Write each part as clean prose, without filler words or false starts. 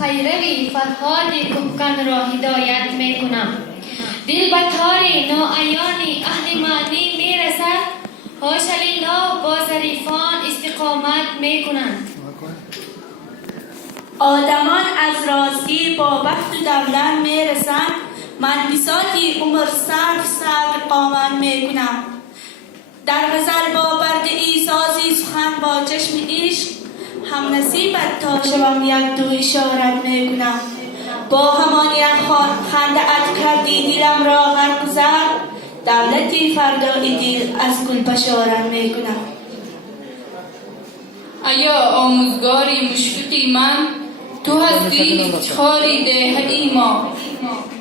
پیروی فرهاد کهکن را هدایت می کنم. دل به تار ناعیانی اهل معنی می رسد. حاش لله با ظریفان استقامت می کنند. آدمان از راستی با بخت و دولت می رسند. من بساطی عمر صرف قامت می کنم. در غزل با برد ایسازی سخن با چشم عشق هم نصیبت تا شوم یک دو اشارت می کنم. با همان یک خنده ات کردی دلم را غرق زد. دولتی فردای دل از گل بشارت می کنم. ایا آموزگاری مشفقی من، تو هستی چاری دهی ما.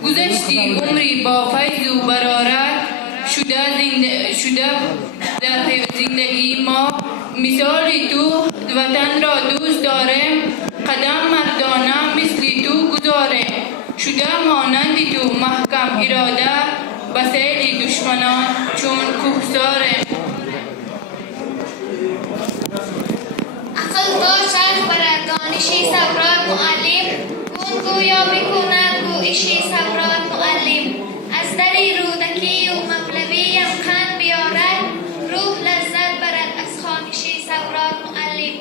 گذشتی عمری با فیض و برارت، شده در زندگی ما. مثالی تو وطن را دوست دارم، قدم مردانه مثل تو گذارم. شده مانند تو محکم اراده، به سیل دشمنان چون کوهسارم. عقل تا چرخ برد دانشی سورات معلم. گون گویا بکند گویشی سورات معلم. از دری رودکی و مولویم قند بیارد. روح لذت برد از خانشی سورات معلم.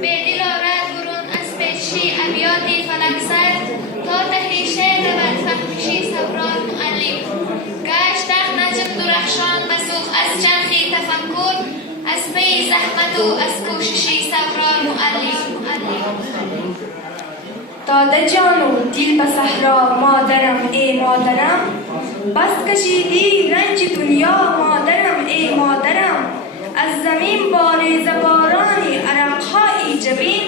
به دل آرد برون از پیشی ابیاتی فلک سر. تا تهیشه رود فهمشی سورات معلم. گشت نجم درخشان بسوخ از چرخی تفکر. از پی زحمت و از کوششی سورات معلم. داده جان و دل به صحرا مادرم ای مادرم. بس کشیدی رنج دنیا مادرم ای مادرم. از زمین باریز بارانی عرقهای جبین.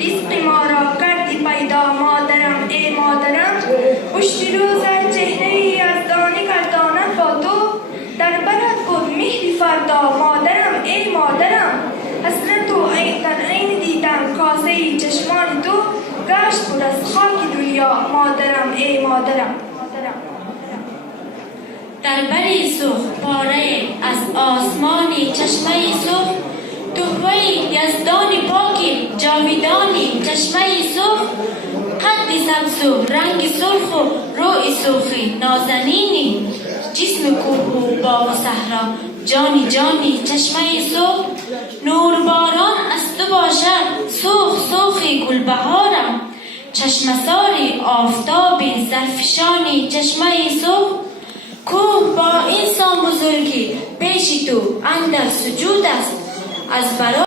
رزق ما را کردی پیدا مادرم ای مادرم. پشت روز چهره از دانه گردانه با تو. در برت بود مهر فردا مادرم ای مادرم. حسرت و در عین دیدن کاسه چشمان تو. گشت پر از خاک دنیا مادرم ای مادرم. در بری سرخ پاره از آسمانی چشمه سرخ. تحفه یزدان پاکی جاویدانی چشمه سرخ. قد سبز و رنگ سرخ و روی سرخی نازنینی. جسم کوه و باغ و صحرا جانی جانی چشمه سرخ. نورباران از تو باشد سرخ سرخی گلبهارم. چشمساری آفتابی زرفشانی چشمه سرخ. کوه با انسان بزرگی پیش تو اندر سجود است. از برای